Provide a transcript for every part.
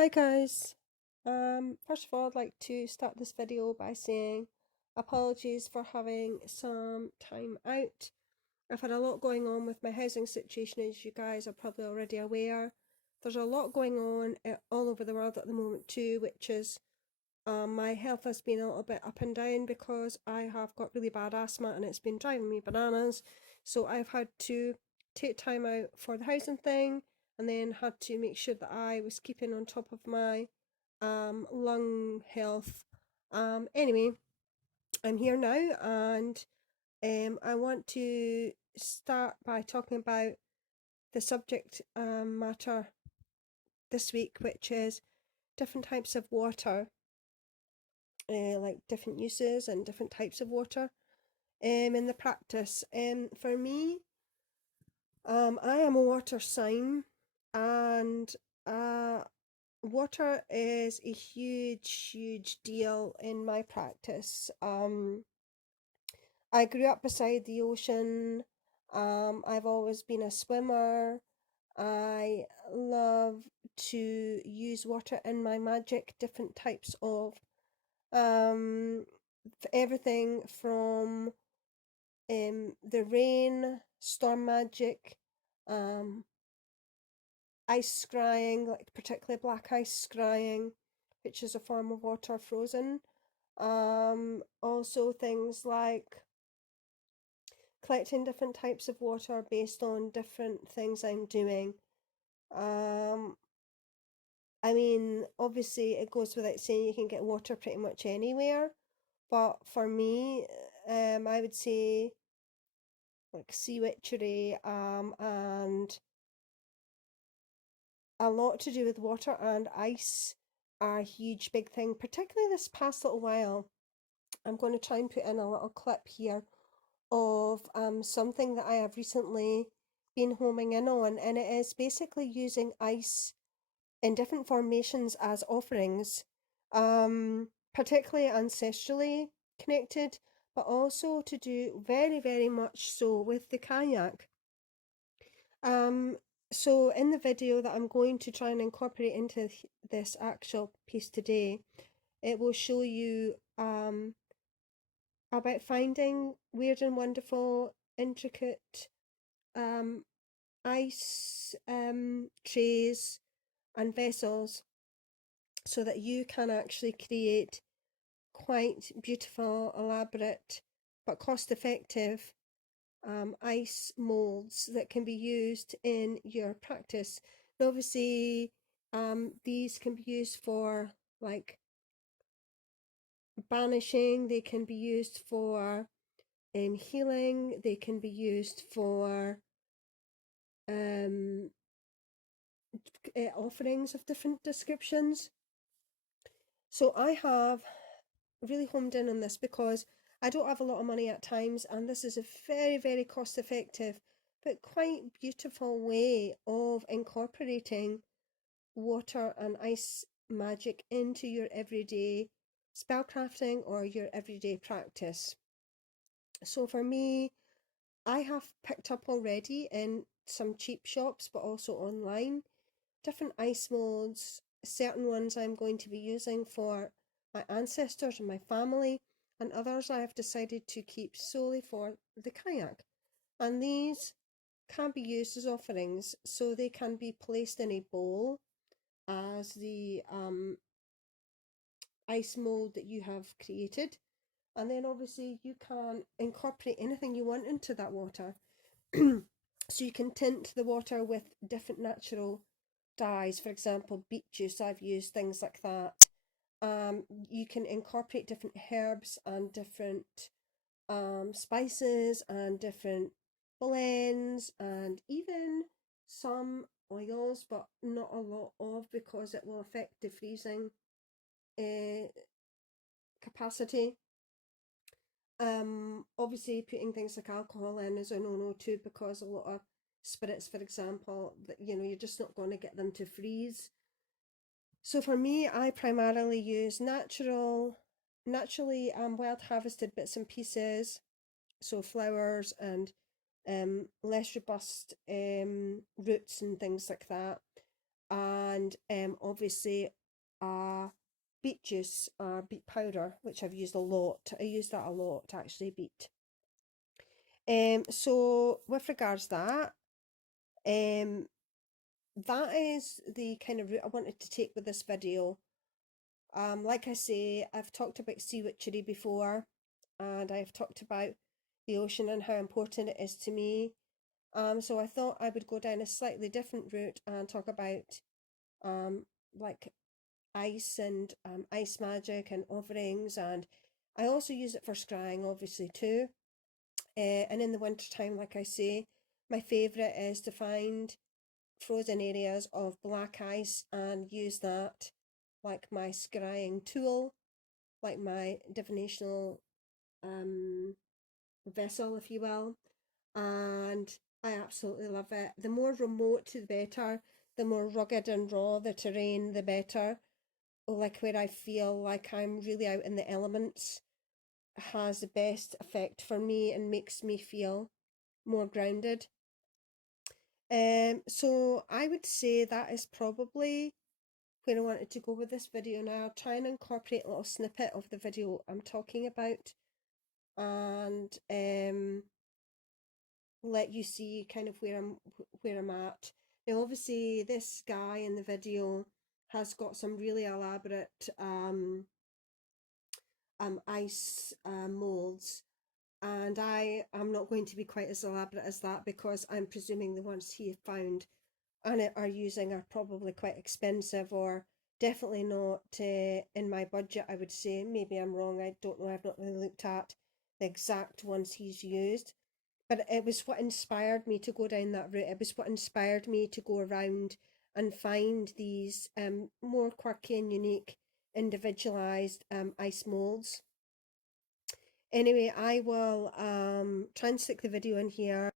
Hi guys. First of all, I'd like to start this video by saying apologies for having some time out. I've had a lot going on with my housing situation, as you guys are probably already aware. There's a lot going on all over the world at the moment too, which is my health has been a little bit up and down because I have got really bad asthma and it's been driving me bananas. So I've had to take time out for the housing thing and then had to make sure that I was keeping on top of my lung health. Anyway, I'm here now and I want to start by talking about the subject matter this week, which is different types of water, like different uses and different types of water in the practice. For me, I am a water sign, and water is a huge deal in my practice. I grew up beside the ocean. I've always been a swimmer. I love to use water in my magic, different types of um everything from the rain, storm magic, um ice scrying, like particularly black ice scrying, which is a form of water frozen. Also things like collecting different types of water based on different things I'm doing. Um, I mean, obviously it goes without saying you can get water pretty much anywhere, but for me, I would say like sea witchery, and a lot to do with water and ice are a huge big thing, particularly this past little while. I'm going to try and put in a little clip here of something that I have recently been homing in on, and it is basically using ice in different formations as offerings, particularly ancestrally connected, but also to do very much so with the kayak. Um, so in the video that I'm going to try and incorporate into this actual piece today, it will show you about finding weird and wonderful, intricate um, ice trays and vessels so that you can actually create quite beautiful, elaborate, but cost effective ice molds that can be used in your practice. Now, obviously, these can be used for like banishing, they can be used for healing, they can be used for um, offerings of different descriptions. So I have really homed in on this because I don't have a lot of money at times, and this is a very cost effective but quite beautiful way of incorporating water and ice magic into your everyday spellcrafting or your everyday practice. So for me, I have picked up already in some cheap shops but also online different ice molds, certain ones I'm going to be using for my ancestors and my family, and others I have decided to keep solely for the kayak. And these can be used as offerings, so they can be placed in a bowl as the ice mold that you have created. And then obviously you can incorporate anything you want into that water. So you can tint the water with different natural dyes, for example, beet juice. I've used things like that. You can incorporate different herbs and different spices and different blends and even some oils, but not a lot of because it will affect the freezing uh, capacity. Obviously putting things like alcohol in is a no-no too because a lot of spirits, for example, that you're just not going to get them to freeze. So for me, I primarily use naturally wild harvested bits and pieces, so flowers and less robust roots and things like that. And and obviously beet juice, beet powder, which I've used a lot. I use that a lot actually, beet. So with regards to that, um, that is the kind of route I wanted to take with this video. Like I say, I've talked about sea witchery before, and I've talked about the ocean and how important it is to me. So I thought I would go down a slightly different route and talk about like ice and ice magic and offerings, and I also use it for scrying obviously too. And in the winter time, like I say, my favourite is to find frozen areas of black ice and use that like my scrying tool, like my divinational vessel, if you will. And I absolutely love it. The more remote, the better. The more rugged and raw the terrain, the better. Like where I feel like I'm really out in the elements has the best effect for me and makes me feel more grounded. So I would say that is probably where I wanted to go with this video now. I'll try and incorporate a little snippet of the video I'm talking about and let you see kind of where I'm at. Now obviously this guy in the video has got some really elaborate ice molds, and I am not going to be quite as elaborate as that because I'm presuming the ones he found and are using are probably quite expensive, or definitely not in my budget, I would say. Maybe I'm wrong, I don't know, I've not really looked at the exact ones he's used, but it was what inspired me to go down that route. It was what inspired me to go around and find these more quirky and unique individualized ice molds. Anyway, I will try and stick the video in here.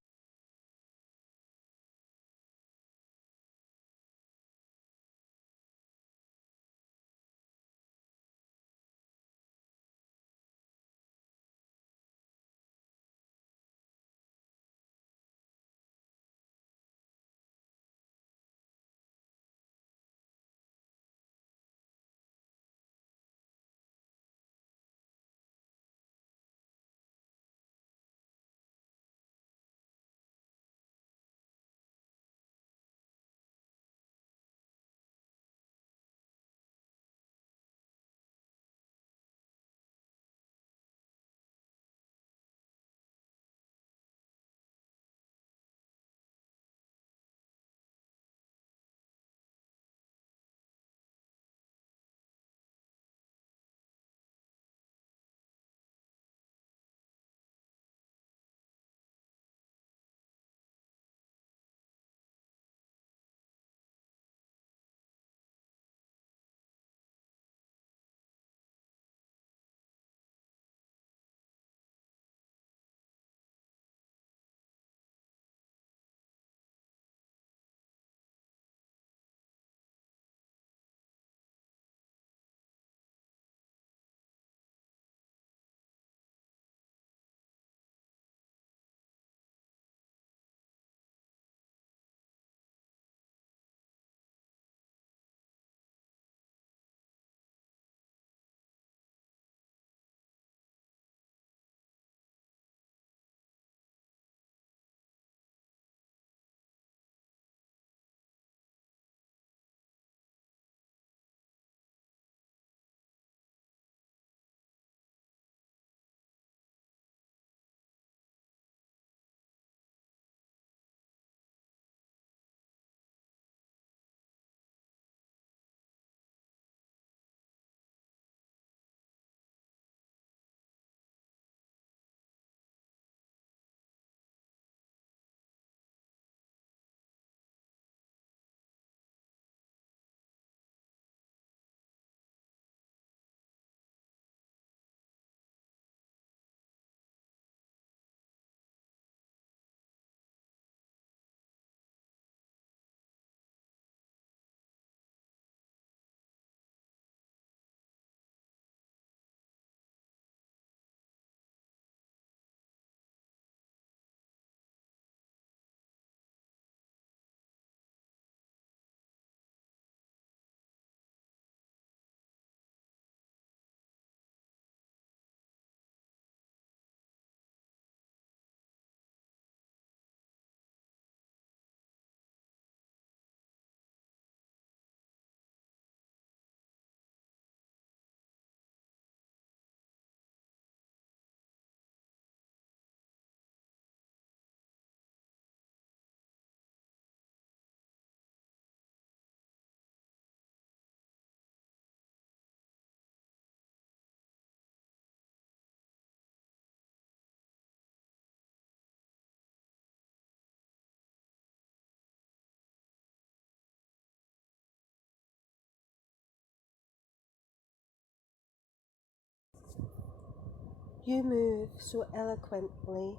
You move so eloquently,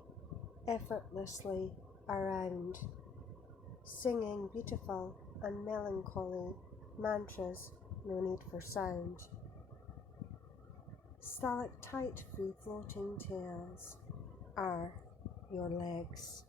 effortlessly around, singing beautiful and melancholy mantras, no need for sound. Stalactite free floating tails are your legs.